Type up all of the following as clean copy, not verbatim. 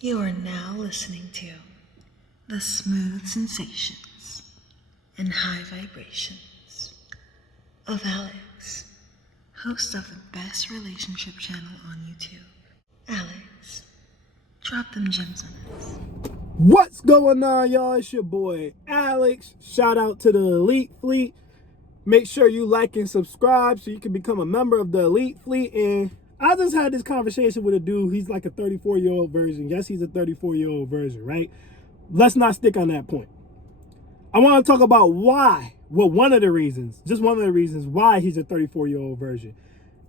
You are now listening to the smooth sensations and high vibrations of Alex, host of the best relationship channel on YouTube. Alex, drop them gems on us. What's going on, y'all? It's your boy Alex. Shout out to the Elite Fleet. Make sure you like and subscribe so you can become a member of the Elite Fleet. And I just had this conversation with a dude. He's like a 34-year-old version. Yes, he's a 34-year-old version, right? Let's not stick on that point. I want to talk about why. Well, one of the reasons why he's a 34-year-old version.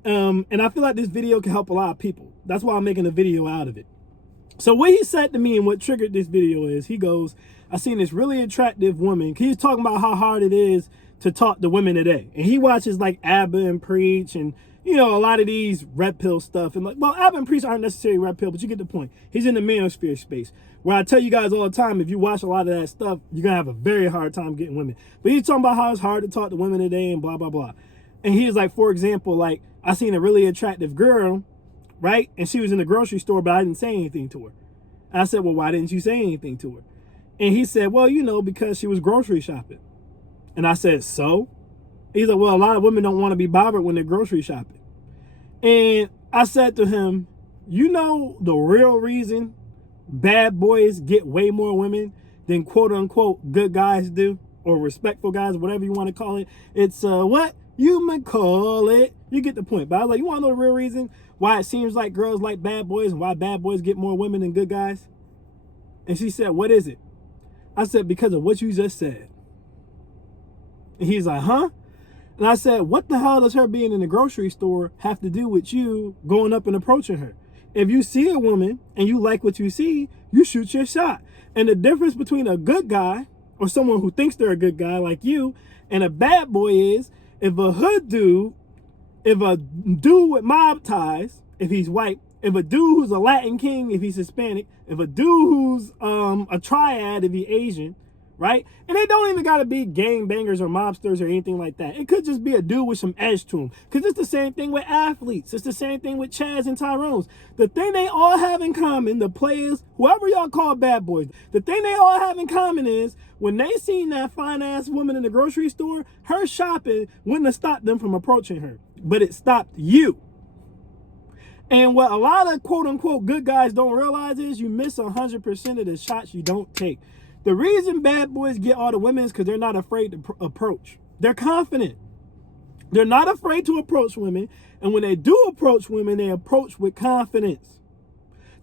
And I feel like this video can help a lot of people. That's why I'm making a video out of it. So what he said to me and what triggered this video is, he goes, I seen this really attractive woman. He's talking about how hard it is to talk to women today. And he watches like Abba and Preach and, you know, a lot of these red pill stuff. And like, well, Abba and Preach aren't necessarily red pill, but you get the point. He's in the manosphere space where I tell you guys all the time, if you watch a lot of that stuff, you're going to have a very hard time getting women. But he's talking about how it's hard to talk to women today and blah, blah, blah. And he was like, for example, like I seen a really attractive girl, right? And she was in the grocery store, but I didn't say anything to her. And I said, well, why didn't you say anything to her? And he said, well, you know, because she was grocery shopping. And I said, so? He's like, well, a lot of women don't want to be bothered when they're grocery shopping. And I said to him, you know the real reason bad boys get way more women than quote unquote good guys do, or respectful guys, whatever you want to call it. It's what you might call it. You get the point. But I was like, you want to know the real reason why it seems like girls like bad boys and why bad boys get more women than good guys? And she said, what is it? I said, because of what you just said. And he's like, huh? And I said, what the hell does her being in the grocery store have to do with you going up and approaching her? If you see a woman and you like what you see, you shoot your shot. And the difference between a good guy or someone who thinks they're a good guy like you and a bad boy is, if a hood dude, if a dude with mob ties, if he's white, if a dude who's a Latin king, if he's Hispanic, if a dude who's a triad, if he's Asian, right? And they don't even gotta be gang bangers or mobsters or anything like that. It could just be a dude with some edge to him. Because it's the same thing with athletes. It's the same thing with Chaz and Tyrone's. The thing they all have in common, the players, whoever y'all call bad boys, the thing they all have in common is when they seen that fine ass woman in the grocery store, her shopping wouldn't have stopped them from approaching her. But it stopped you. And what a lot of quote unquote good guys don't realize is you miss 100% of the shots you don't take. The reason bad boys get all the women is because they're not afraid to approach. They're confident. They're not afraid to approach women. And when they do approach women, they approach with confidence.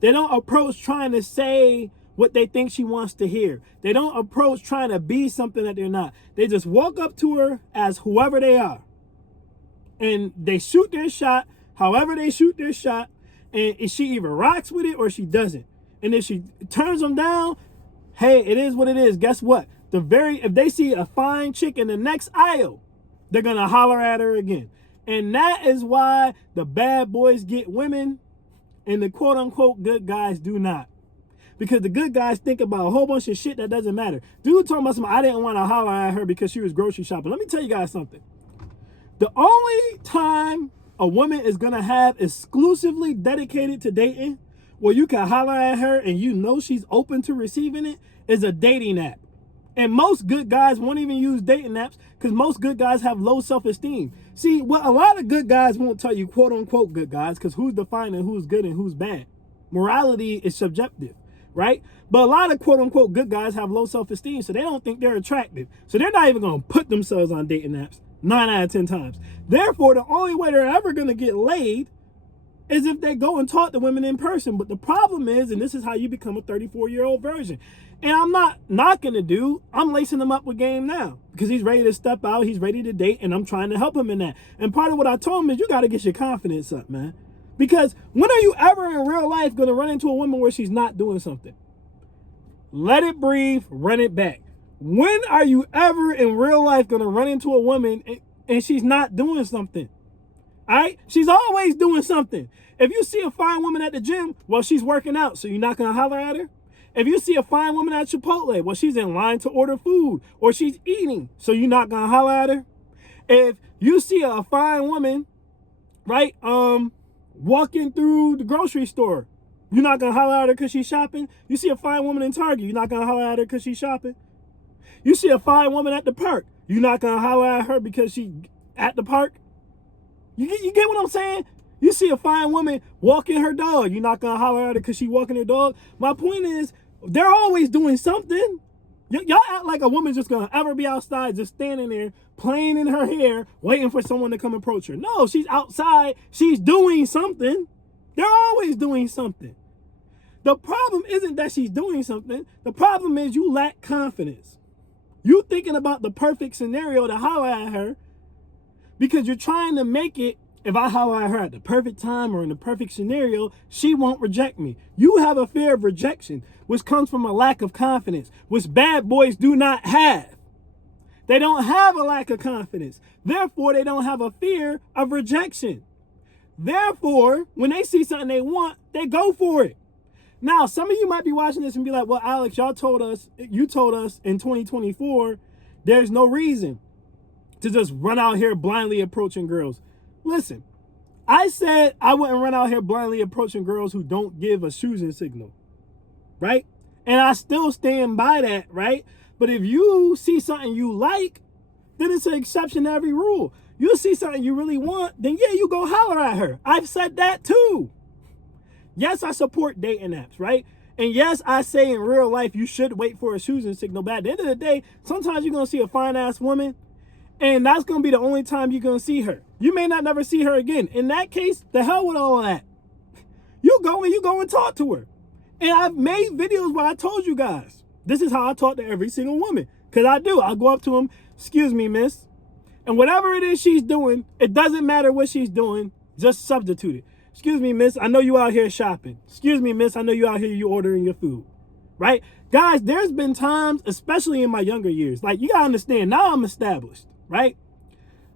They don't approach trying to say what they think she wants to hear. They don't approach trying to be something that they're not. They just walk up to her as whoever they are. And they shoot their shot, however they shoot their shot. And she either rocks with it or she doesn't. And if she turns them down, hey, it is what it is. Guess what? If they see a fine chick in the next aisle, they're going to holler at her again. And that is why the bad boys get women and the quote unquote good guys do not. Because the good guys think about a whole bunch of shit that doesn't matter. Dude talking about something, I didn't want to holler at her because she was grocery shopping. Let me tell you guys something. The only time a woman is going to have exclusively dedicated to dating, where you can holler at her and you know she's open to receiving it, is a dating app. And most good guys won't even use dating apps because most good guys have low self-esteem. See, what a lot of good guys won't tell you, quote unquote good guys, because who's defining who's good and who's bad? Morality is subjective, right? But a lot of quote unquote good guys have low self-esteem, so they don't think they're attractive. So they're not even going to put themselves on dating apps 9 out of 10 times. Therefore, the only way they're ever going to get laid is if they go and talk to women in person. But the problem is, and this is how you become a 34-year-old version. And I'm not knocking the dude. I'm lacing him up with game now because he's ready to step out. He's ready to date, and I'm trying to help him in that. And part of what I told him is you got to get your confidence up, man. Because when are you ever in real life going to run into a woman where she's not doing something? Let it breathe, run it back. When are you ever in real life going to run into a woman and she's not doing something? All right? She's always doing something. If you see a fine woman at the gym, well, she's working out, so you're not going to holler at her. If you see a fine woman at Chipotle, well, she's in line to order food, or she's eating, so you're not going to holler at her. If you see a fine woman, right, walking through the grocery store, You're not gonna holler at her because she's shopping? You see a fine woman in Target, you're not gonna holler at her because she's shopping? You see a fine woman at the park, you're not gonna holler at her because she at the park? You get what I'm saying? You see a fine woman walking her dog, you're not gonna holler at her because she walking her dog. My point is, they're always doing something. Y'all act like a woman's just gonna ever be outside, just standing there, playing in her hair, waiting for someone to come approach her. No, she's outside, she's doing something. They're always doing something. The problem isn't that she's doing something. The problem is you lack confidence. You thinking about the perfect scenario to holler at her because you're trying to make it, if I holler at her at the perfect time or in the perfect scenario, she won't reject me. You have a fear of rejection, which comes from a lack of confidence, which bad boys do not have. They don't have a lack of confidence. Therefore, they don't have a fear of rejection. Therefore, when they see something they want, they go for it. Now, some of you might be watching this and be like, well, Alex, you told us in 2024, there's no reason to just run out here blindly approaching girls. Listen, I said I wouldn't run out here blindly approaching girls who don't give a choosing signal, right? And I still stand by that, right? But if you see something you like, then it's an exception to every rule. You see something you really want, then yeah, you go holler at her. I've said that too. Yes, I support dating apps, right? And yes, I say in real life, you should wait for a choosing signal. But at the end of the day, sometimes you're going to see a fine ass woman, and that's going to be the only time you're going to see her. You may not never see her again. In that case, the hell with all of that. You go and talk to her. And I've made videos where I told you guys, this is how I talk to every single woman. Because I do. I'll go up to them, excuse me, miss. And whatever it is she's doing, it doesn't matter what she's doing, just substitute it. Excuse me, miss, I know you out here shopping. Excuse me, miss, I know you out here, you ordering your food, right? Guys, there's been times, especially in my younger years, like you gotta understand, now I'm established, right?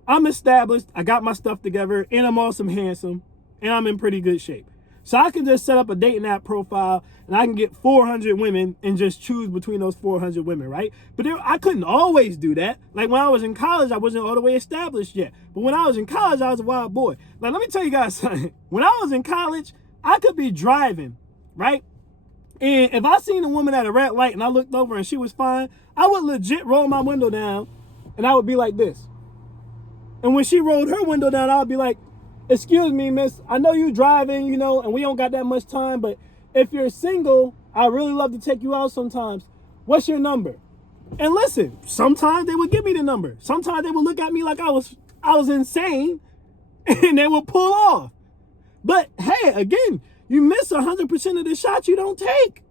I'm established, I got my stuff together, and I'm awesome, handsome, and I'm in pretty good shape. So I can just set up a dating app profile, and I can get 400 women and just choose between those 400 women, right? But I couldn't always do that. Like when I was in college, I wasn't all the way established yet. But when I was in college, I was a wild boy. Like, let me tell you guys something. When I was in college, I could be driving, right? And if I seen a woman at a red light and I looked over and she was fine, I would legit roll my window down, and I would be like this. And when she rolled her window down, I would be like, excuse me, miss, I know you driving, and we don't got that much time, but if you're single, I really love to take you out sometimes. What's your number? And listen, sometimes they would give me the number. Sometimes they would look at me like I was insane, and they would pull off. But hey, again, you miss 100% of the shots you don't take.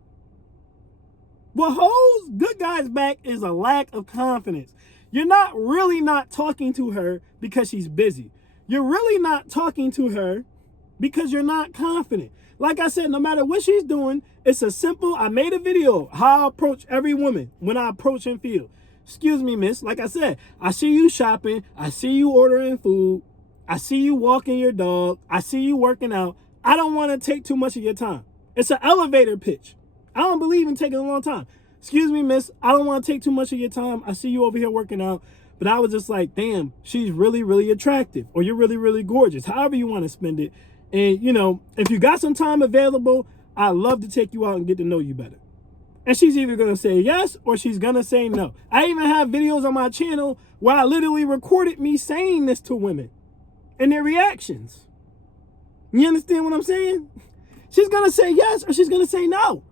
What holds good guys back is a lack of confidence. You're not really not talking to her because she's busy. You're really not talking to her because you're not confident. Like I said, no matter what she's doing, it's a simple, I made a video, how I approach every woman when I approach and feel. Excuse me, miss, like I said, I see you shopping, I see you ordering food, I see you walking your dog, I see you working out. I don't want to take too much of your time. It's an elevator pitch. I don't believe in taking a long time. Excuse me, miss, I don't want to take too much of your time. I see you over here working out. But I was just like, damn, she's really, really attractive. Or you're really, really gorgeous. However you want to spend it. And, if you got some time available, I'd love to take you out and get to know you better. And she's either going to say yes or she's going to say no. I even have videos on my channel where I literally recorded me saying this to women and their reactions. You understand what I'm saying? She's going to say yes or she's going to say no.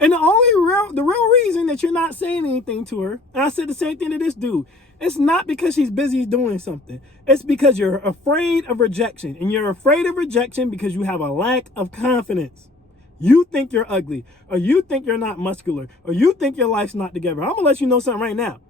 And the real reason that you're not saying anything to her, and I said the same thing to this dude, it's not because she's busy doing something. It's because you're afraid of rejection. And you're afraid of rejection because you have a lack of confidence. You think you're ugly, or you think you're not muscular, or you think your life's not together. I'm going to let you know something right now.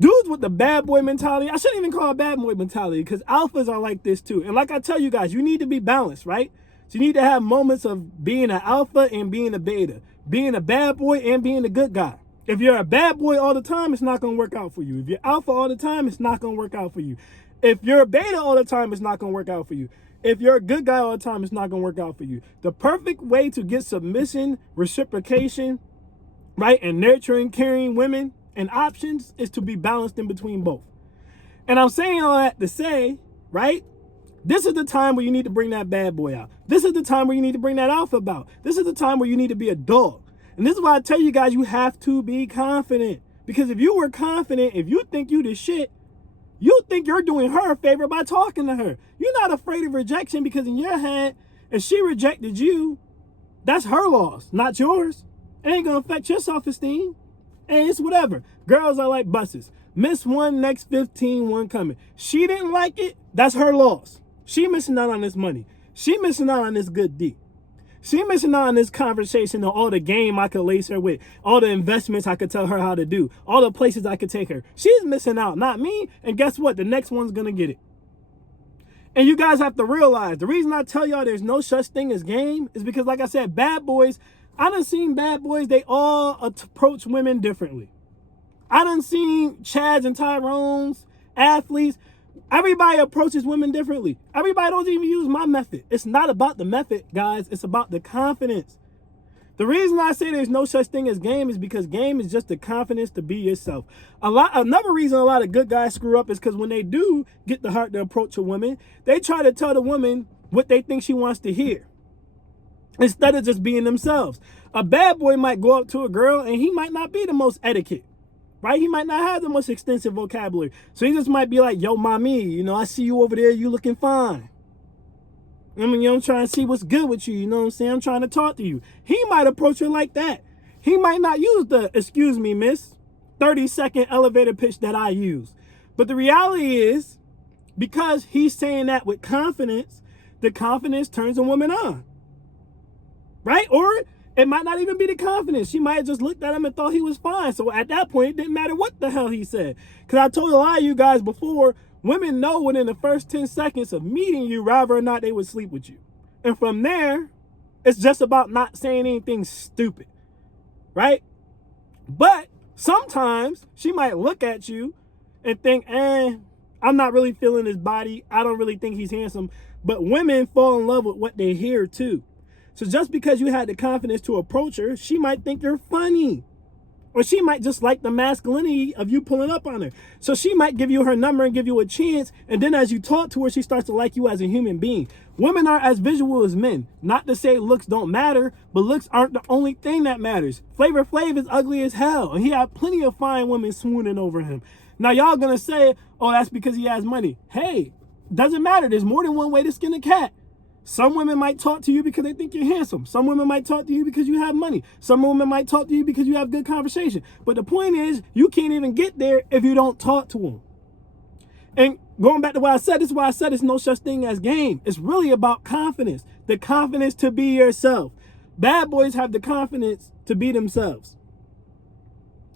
Dudes with the bad boy mentality, I shouldn't even call it bad boy mentality because alphas are like this too. And like I tell you guys, you need to be balanced, right? So you need to have moments of being an alpha and being a beta, being a bad boy and being a good guy. If you're a bad boy all the time, it's not going to work out for you. If you're alpha all the time, it's not going to work out for you. If you're a beta all the time, it's not going to work out for you. If you're a good guy all the time, it's not going to work out for you. The perfect way to get submission, reciprocation, right, and nurturing, caring women and options is to be balanced in between both. And I'm saying all that to say, right, This is the time where you need to bring that bad boy out. This is the time where you need to bring that alpha out. This is the time where you need to be a dog. And this is why I tell you guys, you have to be confident. Because if you were confident, if you think you the shit, you think you're doing her a favor by talking to her. You're not afraid of rejection because in your head, if she rejected you, that's her loss, not yours. It ain't gonna affect your self-esteem. And it's whatever. Girls are like buses. Miss one, next 15, one coming. She didn't like it, that's her loss. She missing out on this money. She missing out on this good D. She missing out on this conversation and all the game I could lace her with, all the investments I could tell her how to do, all the places I could take her. She's missing out, not me. And guess what? The next one's gonna get it. And you guys have to realize, the reason I tell y'all there's no such thing as game is because, like I said, bad boys, I done seen bad boys, they all approach women differently. I done seen Chads and Tyrones, athletes. Everybody approaches women differently. Everybody don't even use my method. It's not about the method, guys. It's about the confidence. The reason I say there's no such thing as game is because game is just the confidence to be yourself. Another reason a lot of good guys screw up is because when they do get the heart to approach a woman, they try to tell the woman what they think she wants to hear instead of just being themselves. A bad boy might go up to a girl and he might not be the most etiquette. Right? He might not have the most extensive vocabulary. So he just might be like, yo, mommy, you know, I see you over there. You looking fine. I mean, you know, I'm trying to see what's good with you. You know what I'm saying? I'm trying to talk to you. He might approach her like that. He might not use the, excuse me, miss, 30-second elevator pitch that I use. But the reality is, because he's saying that with confidence, the confidence turns a woman on. Right? Or it might not even be the confidence. She might have just looked at him and thought he was fine. So at that point, it didn't matter what the hell he said. Because I told a lot of you guys before, women know within the first 10 seconds of meeting you, whether or not they would sleep with you. And from there, it's just about not saying anything stupid. Right? But sometimes she might look at you and think, I'm not really feeling his body. I don't really think he's handsome. But women fall in love with what they hear too. So just because you had the confidence to approach her, she might think you're funny. Or she might just like the masculinity of you pulling up on her. So she might give you her number and give you a chance. And then as you talk to her, she starts to like you as a human being. Women are as visual as men. Not to say looks don't matter, but looks aren't the only thing that matters. Flavor Flav is ugly as hell. And he had plenty of fine women swooning over him. Now y'all gonna say, oh, that's because he has money. Hey, doesn't matter. There's more than one way to skin a cat. Some women might talk to you because they think you're handsome. Some women might talk to you because you have money. Some women might talk to you because you have good conversation. But the point is, you can't even get there if you don't talk to them. And going back to what I said, this is why I said it's no such thing as game. It's really about confidence. The confidence to be yourself. Bad boys have the confidence to be themselves.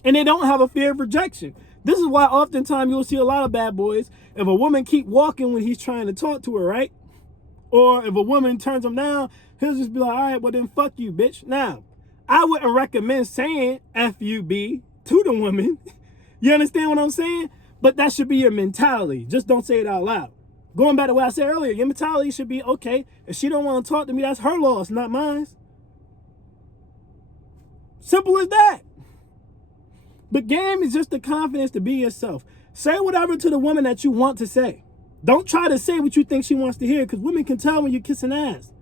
And they don't have a fear of rejection. This is why oftentimes you'll see a lot of bad boys, if a woman keep walking when he's trying to talk to her, right? Or if a woman turns him down, he'll just be like, all right, well then fuck you, bitch. Now, I wouldn't recommend saying F-U-B to the woman. You understand what I'm saying? But that should be your mentality. Just don't say it out loud. Going back to what I said earlier, your mentality should be, okay, if she don't want to talk to me, that's her loss, not mine. Simple as that. But game is just the confidence to be yourself. Say whatever to the woman that you want to say. Don't try to say what you think she wants to hear, because women can tell when you're kissing ass.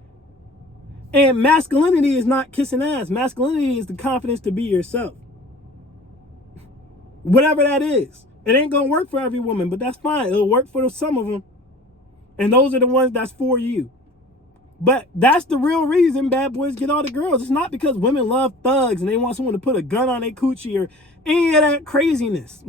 And masculinity is not kissing ass. Masculinity is the confidence to be yourself. Whatever that is. It ain't going to work for every woman, but that's fine. It'll work for some of them. And those are the ones that's for you. But that's the real reason bad boys get all the girls. It's not because women love thugs and they want someone to put a gun on their coochie or any of that craziness.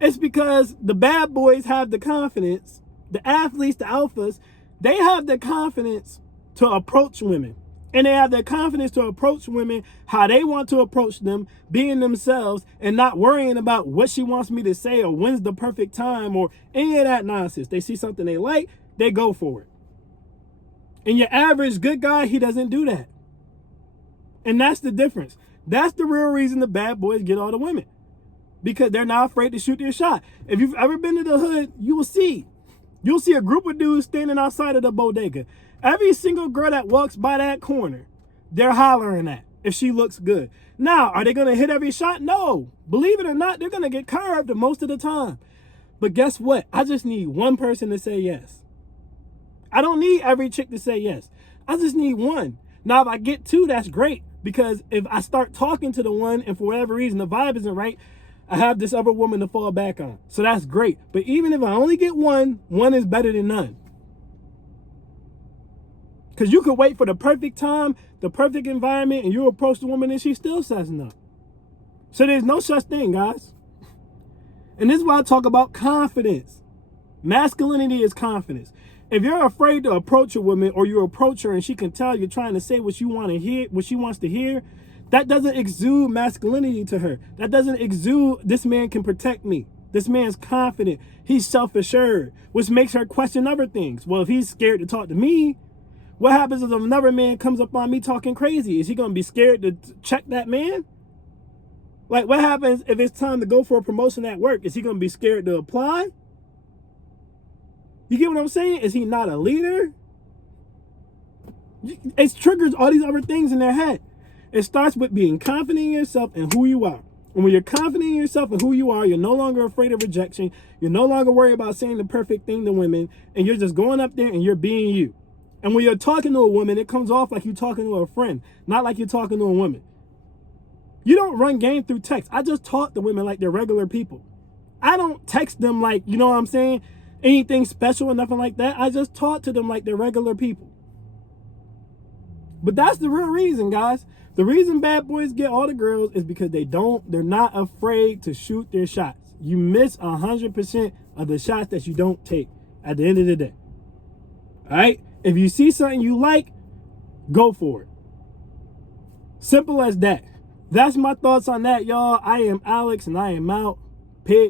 It's because the bad boys have the confidence. The athletes, the alphas, they have the confidence to approach women. And they have the confidence to approach women how they want to approach them, being themselves and not worrying about what she wants me to say or when's the perfect time or any of that nonsense. They see something they like, they go for it. And your average good guy, he doesn't do that. And that's the difference. That's the real reason the bad boys get all the women. Because they're not afraid to shoot their shot. If you've ever been to the hood, you will see. You'll see a group of dudes standing outside of the bodega. Every single girl that walks by that corner, they're hollering at if she looks good. Now, are they going to hit every shot? No. Believe it or not, they're going to get curved most of the time. But guess what? I just need one person to say yes. I don't need every chick to say yes. I just need one. Now, if I get two, that's great. Because if I start talking to the one and for whatever reason the vibe isn't right, I have this other woman to fall back on. So that's great. But even if I only get one is better than none. Because you could wait for the perfect time, the perfect environment, and you approach the woman and she still says no. So there's no such thing, guys. And this is why I talk about confidence. Masculinity is confidence. If you're afraid to approach a woman or you approach her and she can tell you're trying to say what you want to hear, what she wants to hear, that doesn't exude masculinity to her. That doesn't exude, this man can protect me. This man's confident. He's self-assured, which makes her question other things. Well, if he's scared to talk to me, what happens if another man comes up on me talking crazy? Is he going to be scared to check that man? Like, what happens if it's time to go for a promotion at work? Is he going to be scared to apply? You get what I'm saying? Is he not a leader? It triggers all these other things in their head. It starts with being confident in yourself and who you are. And when you're confident in yourself and who you are, you're no longer afraid of rejection. You're no longer worried about saying the perfect thing to women. And you're just going up there and you're being you. And when you're talking to a woman, it comes off like you're talking to a friend, not like you're talking to a woman. You don't run game through text. I just talk to women like they're regular people. I don't text them like, you know what I'm saying, anything special or nothing like that. I just talk to them like they're regular people. But that's the real reason, guys. The reason bad boys get all the girls is because they're not afraid to shoot their shots. You miss 100% of the shots that you don't take at the end of the day. All right? If you see something you like, go for it. Simple as that. That's my thoughts on that, y'all. I am Alex, and I am out.